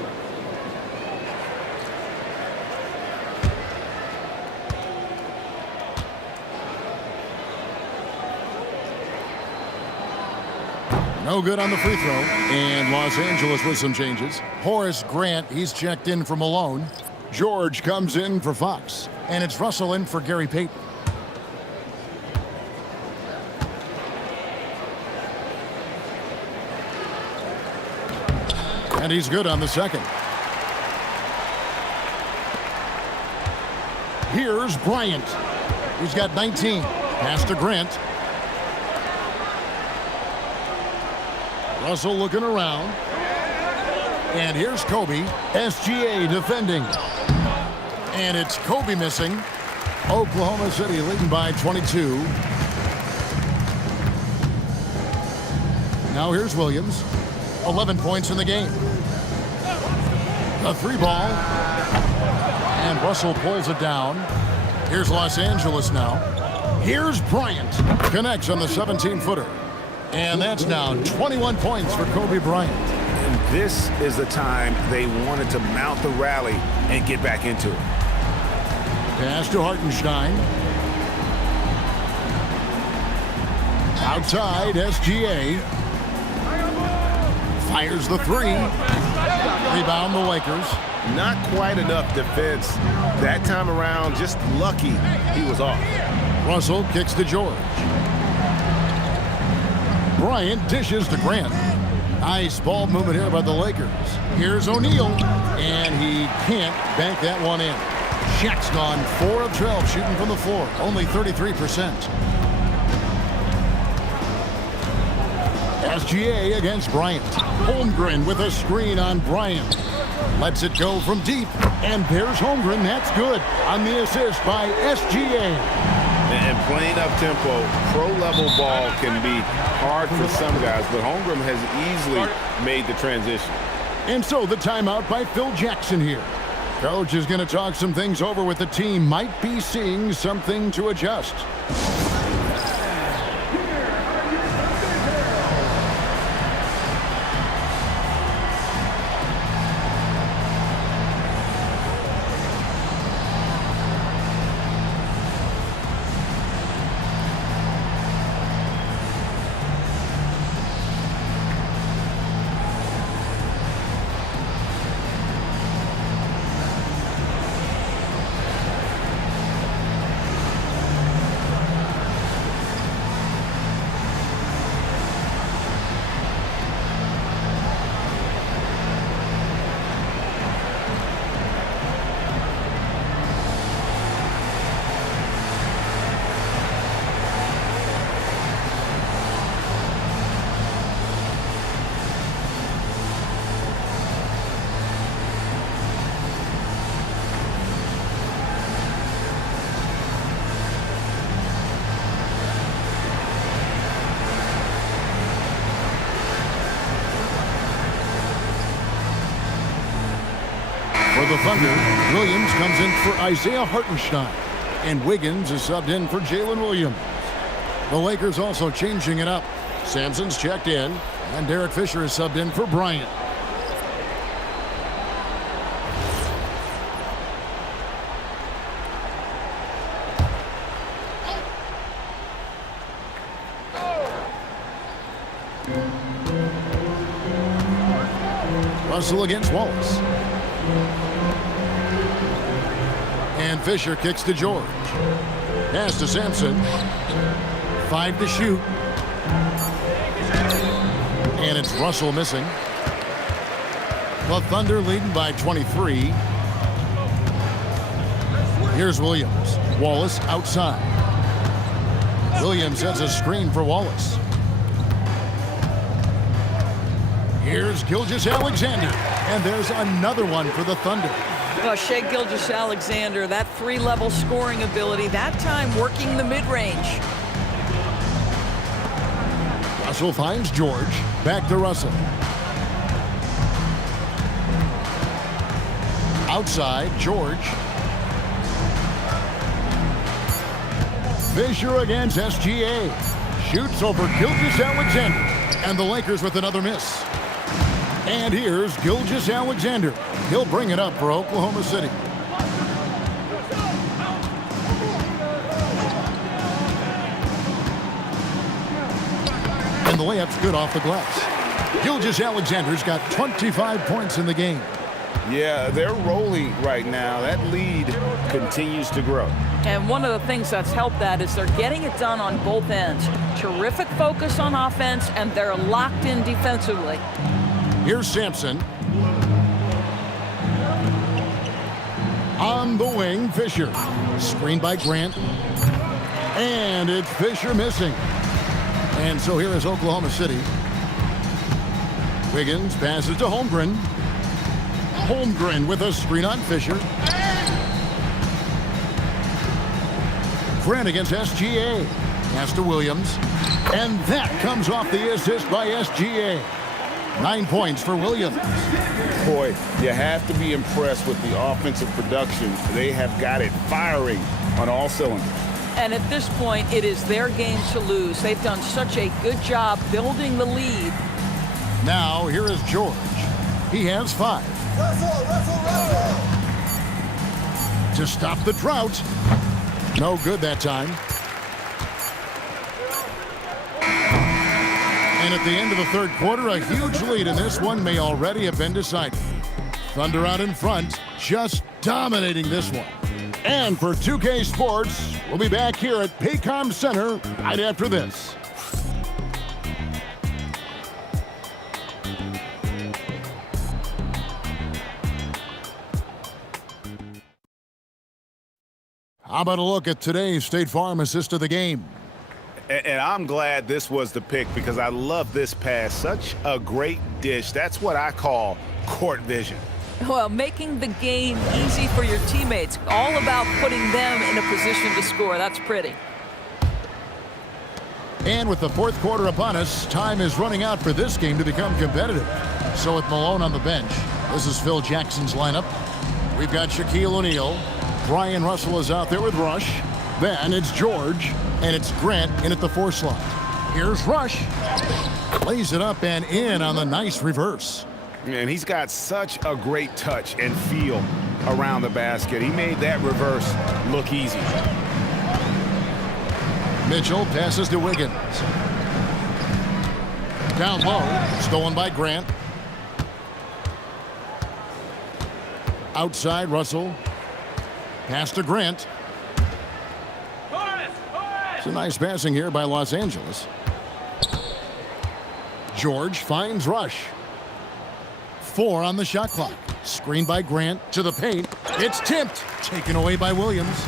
No good on the free throw. And Los Angeles with some changes. Horace Grant, he's checked in for Malone. George comes in for Fox. And it's Russell in for Gary Payton. And he's good on the second. Here's Bryant. He's got 19. Pass to Grant. Russell looking around. And here's Kobe. SGA defending. And it's Kobe missing. Oklahoma City leading by 22. Now here's Williams. 11 points in the game. The 3 ball. And Russell pulls it down. Here's Los Angeles now. Here's Bryant. Connects on the 17-footer. And that's now 21 points for Kobe Bryant. And this is the time they wanted to mount the rally and get back into it. Pass to Hartenstein. Outside, SGA. Fires the 3. Rebound the Lakers. Not quite enough defense that time around. Just lucky he was off. Russell kicks to George. Bryant dishes to Grant. Nice ball movement here by the Lakers. Here's O'Neal. And he can't bank that one in. Shaq's gone 4 of 12 shooting from the floor. Only 33%. SGA against Bryant. Holmgren with a screen on Bryant. Lets it go from deep. And there's Holmgren. That's good on the assist by SGA. And playing up tempo, pro-level ball can be hard for some guys, but Holmgren has easily made the transition. And so the timeout by Phil Jackson here. Coach is going to talk some things over with the team. Might be seeing something to adjust. For the Thunder, Williams comes in for Isaiah Hartenstein. And Wiggins is subbed in for Jalen Williams. The Lakers also changing it up. Sampson's checked in, and Derek Fisher is subbed in for Bryant. Russell against Wallace. And Fisher kicks to George. Pass to Sampson. 5 to shoot. And it's Russell missing. The Thunder leading by 23. Here's Williams. Wallace outside. Williams sets a screen for Wallace. Here's Gilgeous-Alexander. And there's another one for the Thunder. Well, Shai Gilgeous-Alexander, that three-level scoring ability, that time working the mid-range. Russell finds George. Back to Russell. Outside, George. Fisher against SGA. Shoots over Gilgeous-Alexander. And the Lakers with another miss. And here's Gilgeous-Alexander. He'll bring it up for Oklahoma City. And the layup's good off the glass. Gilgeous-Alexander's got 25 points in the game. Yeah, they're rolling right now. That lead continues to grow. And one of the things that's helped that is they're getting it done on both ends. Terrific focus on offense, and they're locked in defensively. Here's Sampson. On the wing, Fisher. Screened by Grant. And it's Fisher missing. And so here is Oklahoma City. Wiggins passes to Holmgren. Holmgren with a screen on Fisher. Grant against SGA. Pass to Williams. And that comes off the assist by SGA. 9 points for Williams. Boy, you have to be impressed with the offensive production. They have got it firing on all cylinders. And at this point, it is their game to lose. They've done such a good job building the lead. Now, here is George. He has 5. To stop the drought. No good that time. And at the end of the third quarter, a huge lead in this one may already have been decided. Thunder out in front, just dominating this one. And for 2K Sports, we'll be back here at Paycom Center right after this. How about a look at today's State Farm assist of the game? And I'm glad this was the pick because I love this pass. Such a great dish. That's what I call court vision. Well, making the game easy for your teammates. All about putting them in a position to score. That's pretty. And with the fourth quarter upon us, time is running out for this game to become competitive. So with Malone on the bench, this is Phil Jackson's lineup. We've got Shaquille O'Neal. Brian Russell is out there with Rush. Then it's George, and it's Grant in at the 4 slot. Here's Rush. Lays it up and in on the nice reverse. And he's got such a great touch and feel around the basket. He made that reverse look easy. Mitchell passes to Wiggins. Down low, stolen by Grant. Outside, Russell. Pass to Grant. It's a nice passing here by Los Angeles. George finds Rush. 4 on the shot clock. Screened by Grant to the paint. It's tipped. Taken away by Williams.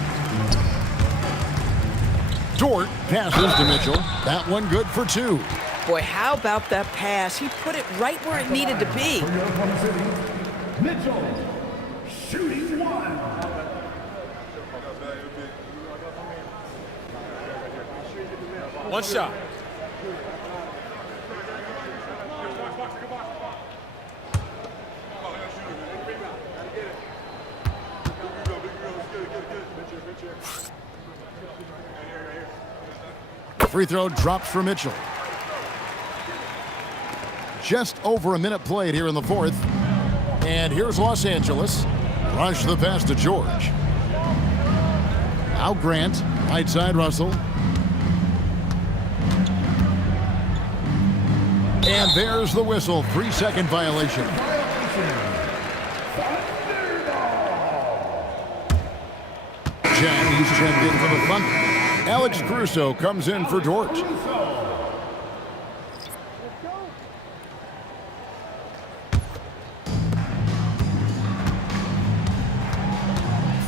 Dort passes to Mitchell. That one good for 2. Boy, how about that pass? He put it right where it needed to be. For your Oklahoma City, Mitchell, shooting 1. One shot. Free throw drops for Mitchell. Just over a minute played here in the fourth. And here's Los Angeles. Rush the pass to George. Now Grant, right side Russell. And there's the whistle, 3-second violation. Jan, he's checked in for the Thunder. Alex Caruso comes in for Dort.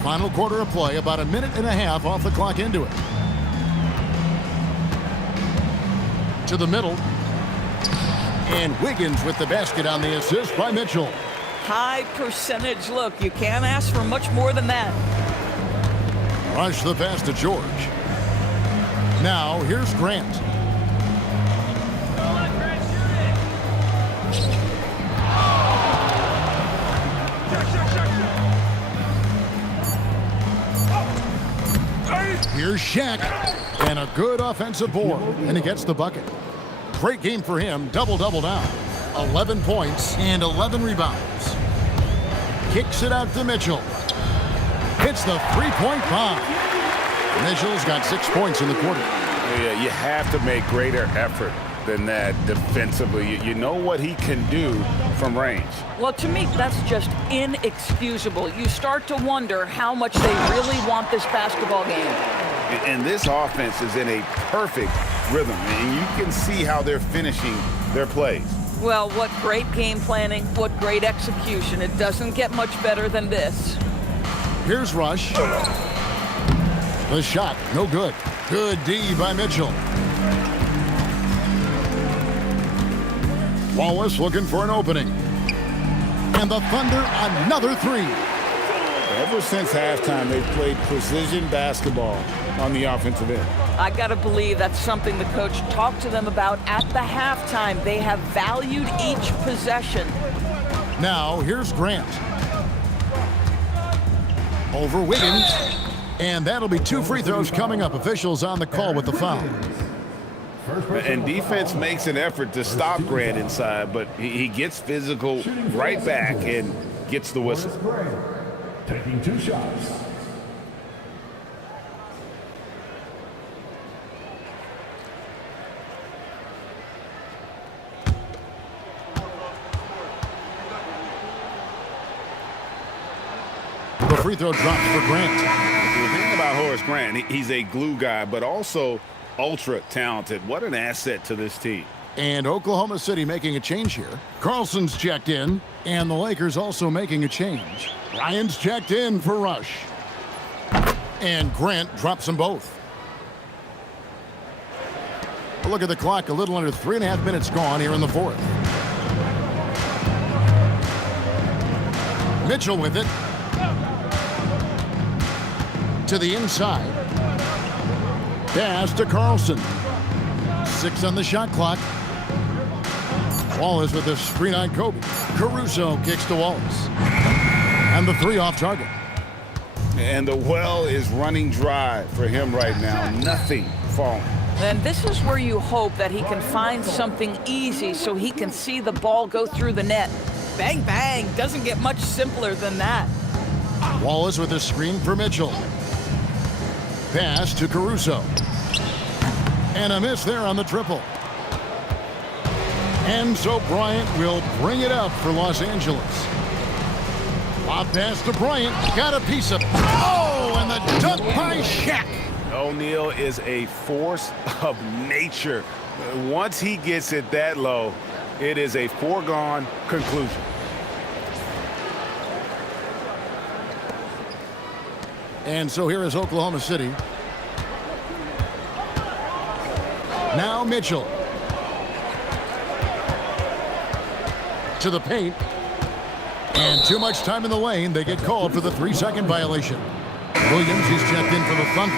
Final quarter of play, about a minute and a half off the clock into it. To the middle. And Wiggins with the basket on the assist by Mitchell. High percentage look. You can't ask for much more than that. Rush the pass to George. Now here's Grant. Here's Shaq. And a good offensive board. And he gets the bucket. Great game for him. Double-double now. 11 points and 11 rebounds. Kicks it out to Mitchell. Hits the three-point bomb. Mitchell's got 6 points in the quarter. Yeah, you have to make greater effort than that defensively. You know what he can do from range. Well, to me, that's just inexcusable. You start to wonder how much they really want this basketball game. And this offense is in a perfect rhythm, and you can see how they're finishing their plays. Well, what great game planning, what great execution. It doesn't get much better than this. Here's Rush. The shot, no good. Good D by Mitchell. Wallace looking for an opening. And the Thunder, another three. Ever since halftime, they've played precision basketball on the offensive end. I got to believe that's something the coach talked to them about at the halftime. They have valued each possession. Now, here's Grant. Over Wiggins. And that'll be 2 free throws coming up. Officials on the call with the foul. And defense makes an effort to stop Grant inside, but he gets physical right back and gets the whistle. Taking 2 shots. The free throw drops for Grant. The thing about Horace Grant, he's a glue guy, but also ultra talented. What an asset to this team. And Oklahoma City making a change here. Carlson's checked in, and the Lakers also making a change. Ryan's checked in for Rush. And Grant drops them both. Look at the clock, a little under 3.5 minutes gone here in the fourth. Mitchell with it. To the inside. Pass to Carlson. 6 on the shot clock. Wallace with the screen on Kobe. Caruso kicks to Wallace. And the 3 off target. And the well is running dry for him right now. Nothing falling. And this is where you hope that he can find something easy so he can see the ball go through the net. Bang, bang. Doesn't get much simpler than that. Wallace with a screen for Mitchell. Pass to Caruso. And a miss there on the triple. And so Bryant will bring it up for Los Angeles. Lob pass to Bryant. Got a piece of... Oh, and the dunk by Shaq. O'Neal is a force of nature. Once he gets it that low, it is a foregone conclusion. And so here is Oklahoma City. Now Mitchell. To the paint. And too much time in the lane. They get called for the 3-second violation. Williams, he's checked in for the Thunder.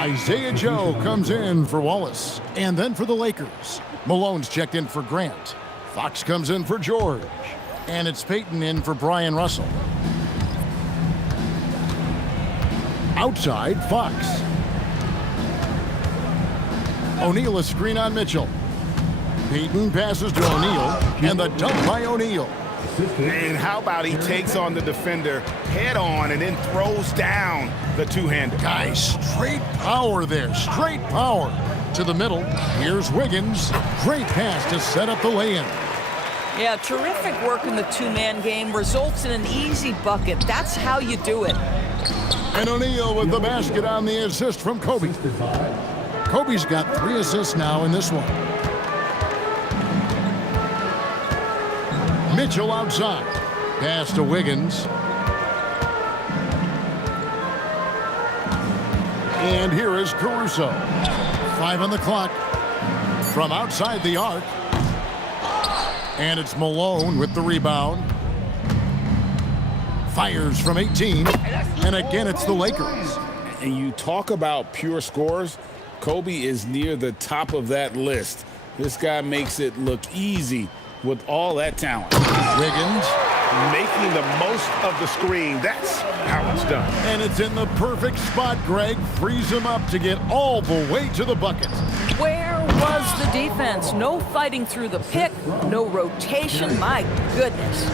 Isaiah Joe comes in for Wallace. And then for the Lakers. Malone's checked in for Grant. Fox comes in for George. And it's Payton in for Brian Russell. Outside, Fox. O'Neal a screen on Mitchell. Payton passes to O'Neal, and the dunk by O'Neal. And how about he takes on the defender head on and then throws down the two-hander. Guys, straight power there, straight power. To the middle, here's Wiggins. Great pass to set up the lay-in. Yeah, terrific work in the two-man game results in an easy bucket. That's how you do it. And O'Neal with the basket on the assist from Kobe. Kobe's got 3 assists now in this one. Mitchell outside. Pass to Wiggins. And here is Caruso. 5 on the clock. From outside the arc. And it's Malone with the rebound. Fires from 18. And again, it's the Lakers. And you talk about pure scores, Kobe is near the top of that list. This guy makes it look easy with all that talent. Wiggins. Making the most of the screen. That's how it's done. And it's in the perfect spot, Greg. Frees him up to get all the way to the bucket. Where was the defense? No fighting through the pick, no rotation. My goodness.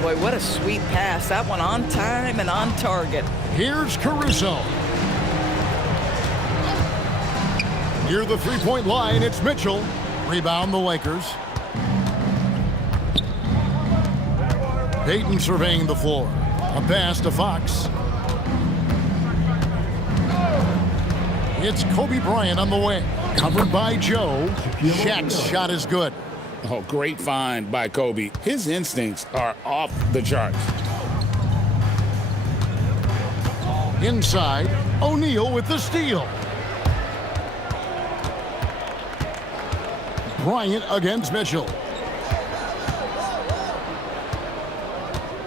Boy, what a sweet pass. That one on time and on target. Here's Caruso. Near the three-point line, it's Mitchell. Rebound the Lakers. Payton surveying the floor. A pass to Fox. It's Kobe Bryant on the way. Covered by Joe. Shaq's shot is good. Oh, great find by Kobe. His instincts are off the charts. Inside, O'Neal with the steal. Bryant against Mitchell.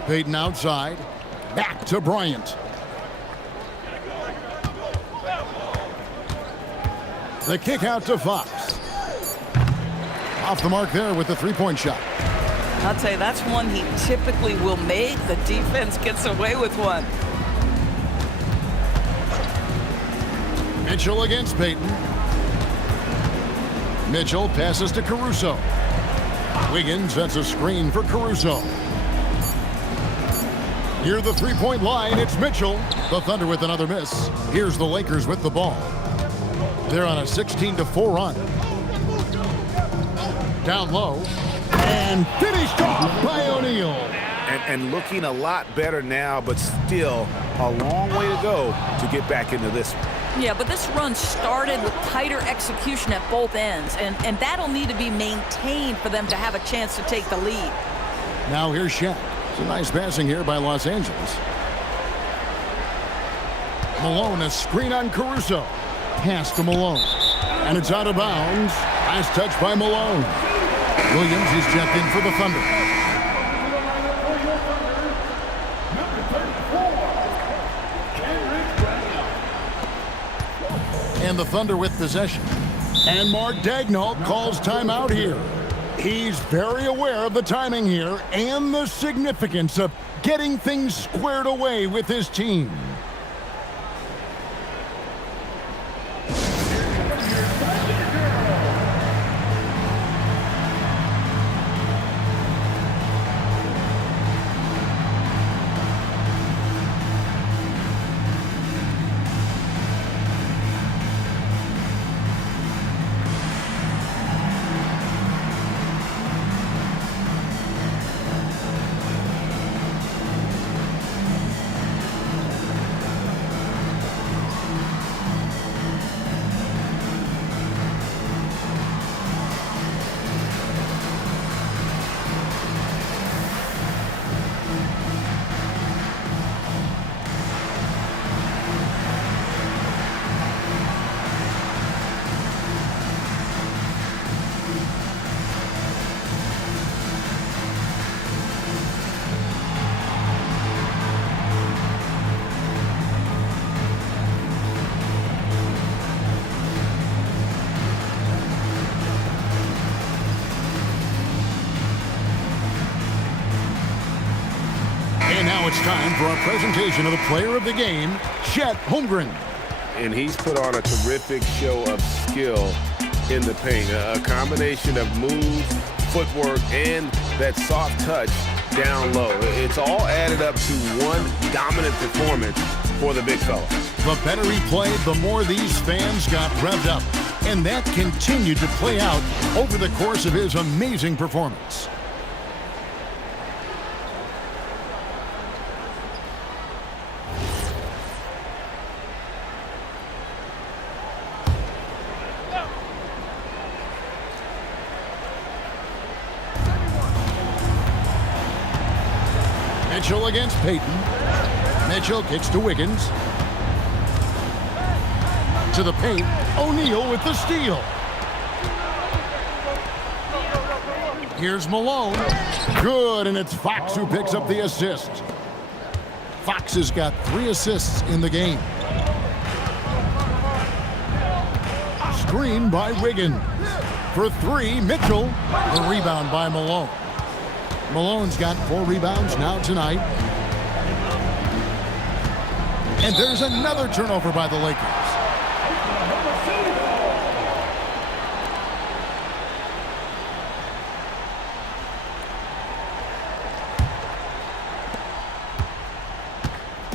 Payton outside. Back to Bryant. The kick out to Fox. Off the mark there with the three-point shot. I'll tell you, that's one he typically will make. The defense gets away with one. Mitchell against Payton. Mitchell passes to Caruso. Wiggins sets a screen for Caruso. Near the three-point line, it's Mitchell. The Thunder with another miss. Here's the Lakers with the ball. They're on a 16-4 run. Down low. And finished off by O'Neal. And looking a lot better now, but still a long way to go to get back into this one. Yeah, but this run started with tighter execution at both ends, and that'll need to be maintained for them to have a chance to take the lead. Now here's Shaq. It's a nice passing here by Los Angeles. Malone, a screen on Caruso. Pass to Malone. And it's out of bounds. Last touch by Malone. Williams is checked in for the Thunder. And the Thunder with possession. And Mark Daigneault calls timeout here. He's very aware of the timing here and the significance of getting things squared away with his team. And now it's time for our presentation of the player of the game, Chet Holmgren. And he's put on a terrific show of skill in the paint. A combination of moves, footwork, and that soft touch down low. It's all added up to one dominant performance for the big fella. The better he played, the more these fans got revved up. And that continued to play out over the course of his amazing performance. Mitchell against Payton. Mitchell kicks to Wiggins. To the paint. O'Neal with the steal. Here's Malone. Good, and it's Fox who picks up the assist. Fox has got 3 assists in the game. Screen by Wiggins. For 3, Mitchell. The rebound by Malone. Malone's got 4 rebounds now tonight. And there's another turnover by the Lakers.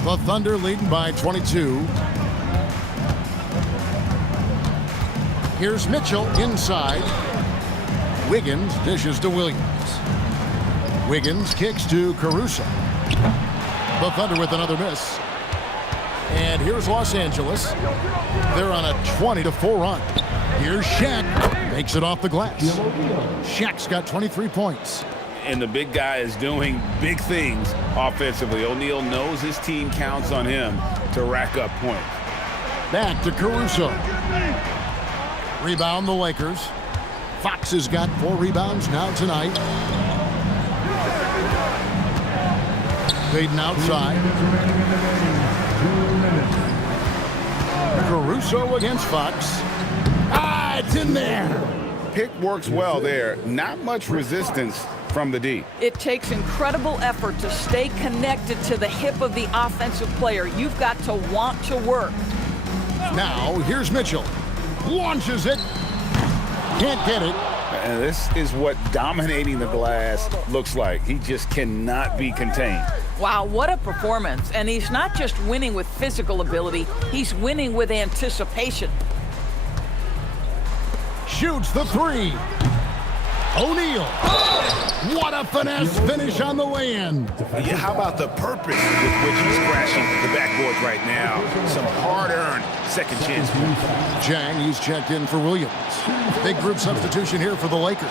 The Thunder leading by 22. Here's Mitchell inside. Wiggins dishes to Williams. Wiggins kicks to Caruso. The Thunder with another miss. And here's Los Angeles. They're on a 20-4 run. Here's Shaq. Makes it off the glass. Shaq's got 23 points. And the big guy is doing big things offensively. O'Neal knows his team counts on him to rack up points. Back to Caruso. Rebound the Lakers. Fox has got 4 rebounds now tonight. Payton outside. Caruso against Fox. Ah, it's in there. Pick works well there. Not much resistance from the D. It takes incredible effort to stay connected to the hip of the offensive player. You've got to want to work. Now, here's Mitchell. Launches it. Can't get it. And this is what dominating the glass looks like. He just cannot be contained. Wow, what a performance. And he's not just winning with physical ability, he's winning with anticipation. Shoots the 3. O'Neal. What a finesse finish on the lay-in. Yeah, how about the purpose with which he's crashing the backboard right now? Some hard-earned second chance. Jang, he's checked in for Williams. Big group substitution here for the Lakers.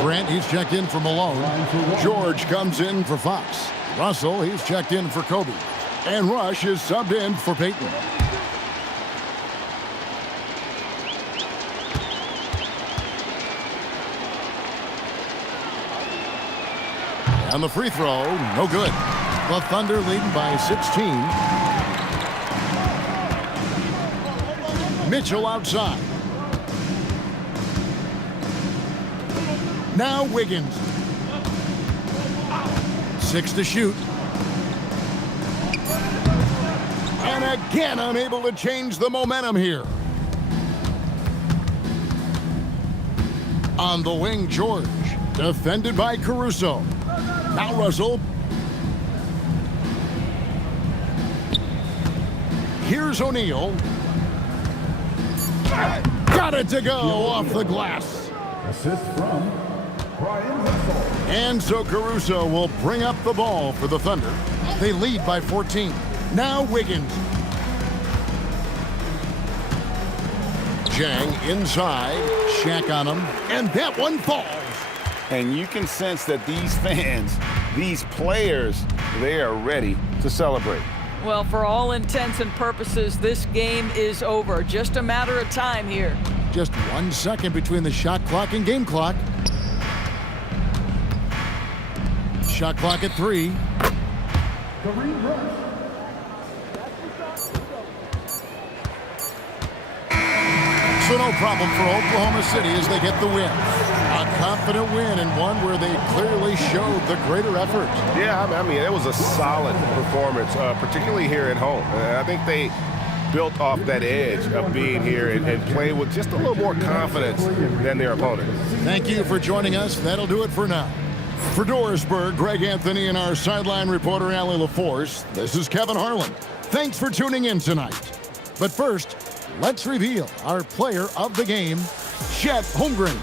Grant, he's checked in for Malone. George comes in for Fox. Russell, he's checked in for Kobe. And Rush is subbed in for Payton. And the free throw, no good. The Thunder leading by 16. Mitchell outside. Now Wiggins. 6 to shoot. And again unable to change the momentum here. On the wing, George. Defended by Caruso. Now Russell. Here's O'Neal. Got it to go off the glass. Assist from Brian Russell. And so Caruso will bring up the ball for the Thunder. They lead by 14. Now Wiggins. Jang inside. Shaq on him. And that one falls. And you can sense that these fans, these players, they are ready to celebrate. Well, for all intents and purposes, this game is over. Just a matter of time here. Just 1 second between the shot clock and game clock. Shot clock at 3. Kareem Rush. So no problem for Oklahoma City as they get the win. A confident win and one where they clearly showed the greater effort. Yeah, I mean, it was a solid performance, particularly here at home. I think they built off that edge of being here and playing with just a little more confidence than their opponent. Thank you for joining us. That'll do it for now. For Dorisburg, Greg Anthony and our sideline reporter, Allie LaForce, this is Kevin Harlan. Thanks for tuning in tonight. But first, let's reveal our player of the game, Chet Holmgren.